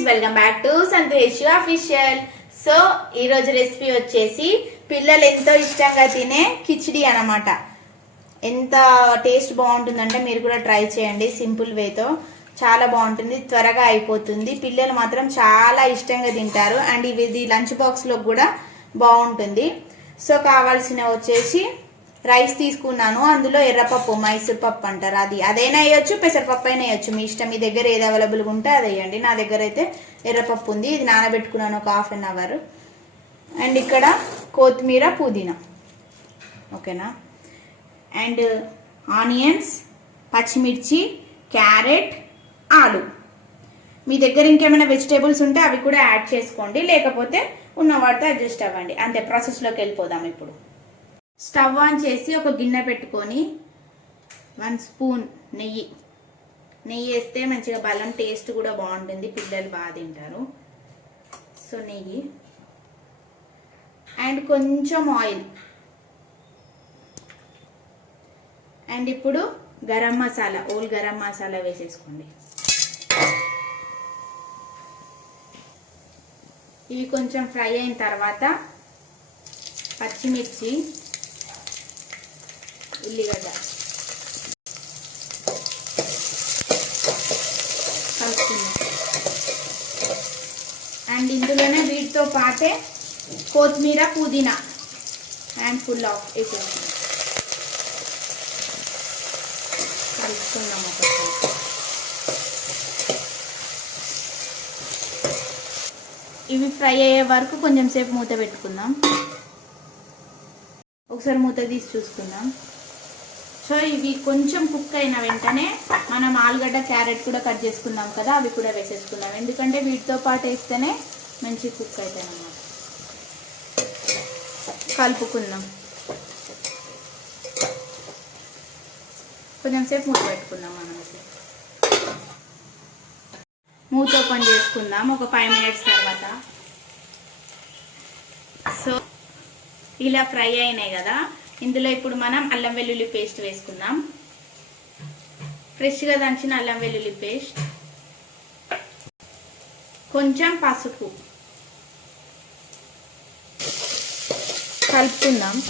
Friends welcome back to Santhesh official so ఈరోజు recipe వచ్చేసి పిల్లలు ఎంతో ఇష్టంగా తినే కిచిడి అన్నమాట. ఎంత టేస్ట్ బాగుంటుందంటే మీరు కూడా ట్రై చేయండి సింపుల్ వేతో చాలా బాగుంటుంది త్వరగా అయిపోతుంది. పిల్లలు మాత్రం చాలా ఇష్టంగా తింటారు. అండ్ ఇవి ఇది లంచ్ బాక్స్లో కూడా బాగుంటుంది. సో కావాల్సిన వచ్చేసి రైస్ తీసుకున్నాను అందులో ఎర్రపప్పు మైసూర్ పప్పు అంటారు అది. అదైనా వేయొచ్చు పెసరపప్పు అయినా వేయొచ్చు. మీ ఇష్టం మీ దగ్గర ఏది అవైలబుల్గా ఉంటే అది వేయండి. నా దగ్గర అయితే ఎర్రపప్పు ఉంది. ఇది నానబెట్టుకున్నాను ఒక హాఫ్ అన్ అవర్ అండ్ ఇక్కడ కొత్తిమీర పుదీనా. ఓకేనా? అండ్ ఆనియన్స్ పచ్చిమిర్చి క్యారెట్ ఆలు. మీ దగ్గర ఇంకేమైనా వెజిటేబుల్స్ ఉంటే అవి కూడా యాడ్ చేసుకోండి. లేకపోతే ఉన్న వాటితో అడ్జస్ట్ అవ్వండి. అంతే ప్రాసెస్లోకి వెళ్ళిపోదాం ఇప్పుడు. స్టవ్ ఆన్ చేసి ఒక గిన్నె పెట్టుకొని వన్ స్పూన్ నెయ్యి. నెయ్యి వేస్తే మంచిగా బలం టేస్ట్ కూడా బాగుంటుంది. పిల్లలు బాగా తింటారు. సో నెయ్యి. అండ్ కొంచెం ఆయిల్. అండ్ ఇప్పుడు గరం మసాలా ఓల్ గరం మసాలా వేసేసుకోండి. ఇవి కొంచెం ఫ్రై అయిన తర్వాత పచ్చిమిర్చి ఉల్లిగడ్డ. కలుపుకుందాం. అండ్ ఇందులోనే వీటితో పాటే కొత్తిమీర పుదీనా అండ్ ఫుల్ ఆఫ్ వేసేస్తున్నాం కలుపుకుందాం ఒకసారి. ఇవి ఫ్రై అయ్యే వరకు కొంచెం సేపు మూత పెట్టుకుందాం. ఒకసారి మూత తీసి చూసుకుందాం. సో ఇవి కొంచెం కుక్ అయిన వెంటనే మనం ఆలుగడ్డ క్యారెట్ కూడా కట్ చేసుకున్నాం కదా అవి కూడా వేసేసుకున్నాం ఎందుకంటే వీటితో పాటు వేస్తేనే మంచి కుక్ అవుతాయి అన్నమాట. కలుపుకుందాం. కొంచెం సేపు మూత పెట్టుకుందాం మనం మూత ఓపెన్ చేసుకుందాం ఒక ఫైవ్ మినిట్స్ తర్వాత. సో ఇలా ఫ్రై అయినాయి కదా ఇందులో ఇప్పుడు మనం అల్లం వెల్లుల్లి పేస్ట్ వేసుకుందాం. ఫ్రెష్గా దంచిన అల్లం వెల్లుల్లి పేస్ట్. కొంచెం పసుపు. కలుపుకుందాం.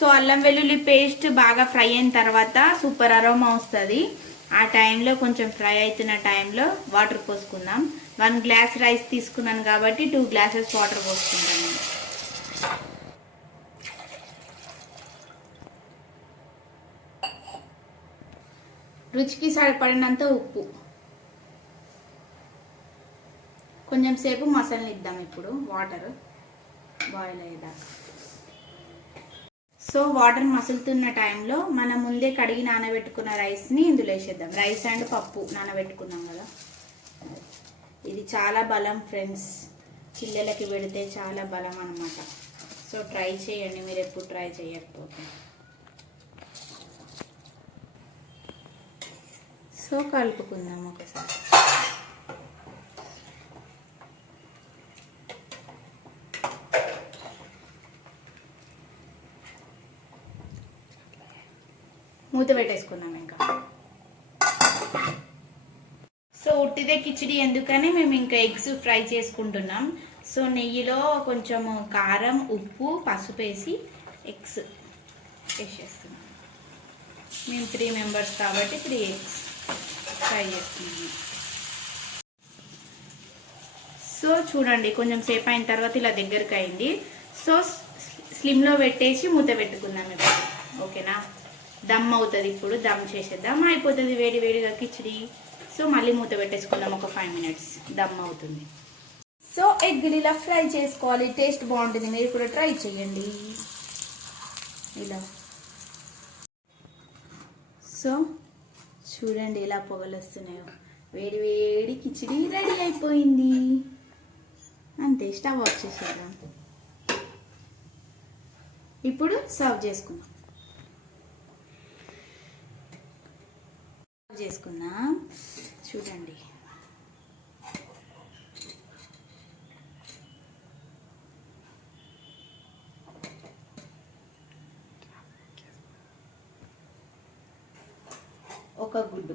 సో అల్లం వెల్లుల్లి పేస్ట్ బాగా ఫ్రై అయిన తర్వాత సూపర్ అరోమా వస్తుంది. ఆ టైంలో కొంచెం ఫ్రై అవుతున్న టైంలో వాటర్ పోసుకుందాం. వన్ గ్లాస్ రైస్ తీసుకున్నాను కాబట్టి టూ గ్లాసెస్ వాటర్ పోసుకుంటాను. రుచికి సరిపడినంత ఉప్పు. కొంచెం సేపు మసాలా ఇద్దాం ఇప్పుడు వాటర్ బాయిల్ అయ్యేదాకా. సో వాటర్ మసులుతున్న టైంలో మనం ముందే కడిగి నానబెట్టుకున్న రైస్ని ఇందులో వేసేద్దాం. రైస్ అండ్ పప్పు నానబెట్టుకున్నాం కదా. ఇది చాలా బలం ఫ్రెండ్స్. పిల్లలకి పెడితే చాలా బలం అన్నమాట. సో ట్రై చేయండి మీరు ఎప్పుడు ట్రై చేయకపోతే. సో కలుపుకుందాం ఒకసారి. మూత పెట్టేసుకుందాం ఇంకా. సో ఉట్టిదే కిచిడి ఎందుకని మేము ఇంకా ఎగ్స్ ఫ్రై చేసుకుంటున్నాం. సో నెయ్యిలో కొంచెం కారం ఉప్పు పసుపు వేసి ఎగ్స్ వేసేస్తున్నాం. మేము త్రీ మెంబర్స్ కాబట్టి త్రీ ఎగ్స్ ఫ్రై చేస్తున్నాము సో చూడండి కొంచెం సేపు అయిన తర్వాత ఇలా దగ్గరికి అయింది. సో స్లిమ్లో పెట్టేసి మూత పెట్టుకుందాం ఇప్పుడు. ఓకేనా? దమ్ అవుతుంది ఇప్పుడు దమ్ చేసేద్దాం. అయిపోతుంది వేడి వేడిగా కిచిడి. సో మళ్ళీ మూత పెట్టేసుకుందాం ఒక ఫైవ్ మినిట్స్ దమ్ అవుతుంది. సో ఎగ్గులు ఇలా ఫ్రై చేసుకోవాలి. టేస్ట్ బాగుంటుంది. మీరు కూడా ట్రై చేయండి. ఇలా. సో చూడండి ఎలా పొగలు వస్తున్నాయో. వేడి వేడి కిచిడి రెడీ అయిపోయింది. అంతే స్టవ్ ఆఫ్ చేసేద్దాం. ఇప్పుడు సర్వ్ చేసుకుందాం. చేసుకుందాం. చూడండి. ఒక గుడ్డు.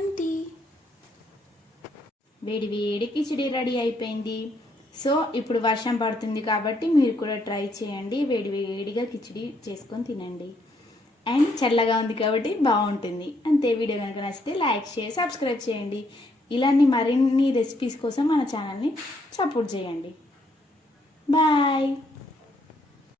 అంతే వేడి వేడి కిచిడి రెడీ అయిపోయింది. సో ఇప్పుడు వర్షం పడుతుంది కాబట్టి మీరు కూడా ట్రై చేయండి. వేడి వేడిగా కిచిడి చేసుకొని తినండి. అండ్ చల్లగా ఉంది కాబట్టి బాగుంటుంది. అంతే వీడియో కనుక నచ్చితే లైక్ చేసి సబ్స్క్రైబ్ చేయండి. ఇలాంటి మరిన్ని రెసిపీస్ కోసం మన ఛానల్ని సపోర్ట్ చేయండి. బాయ్!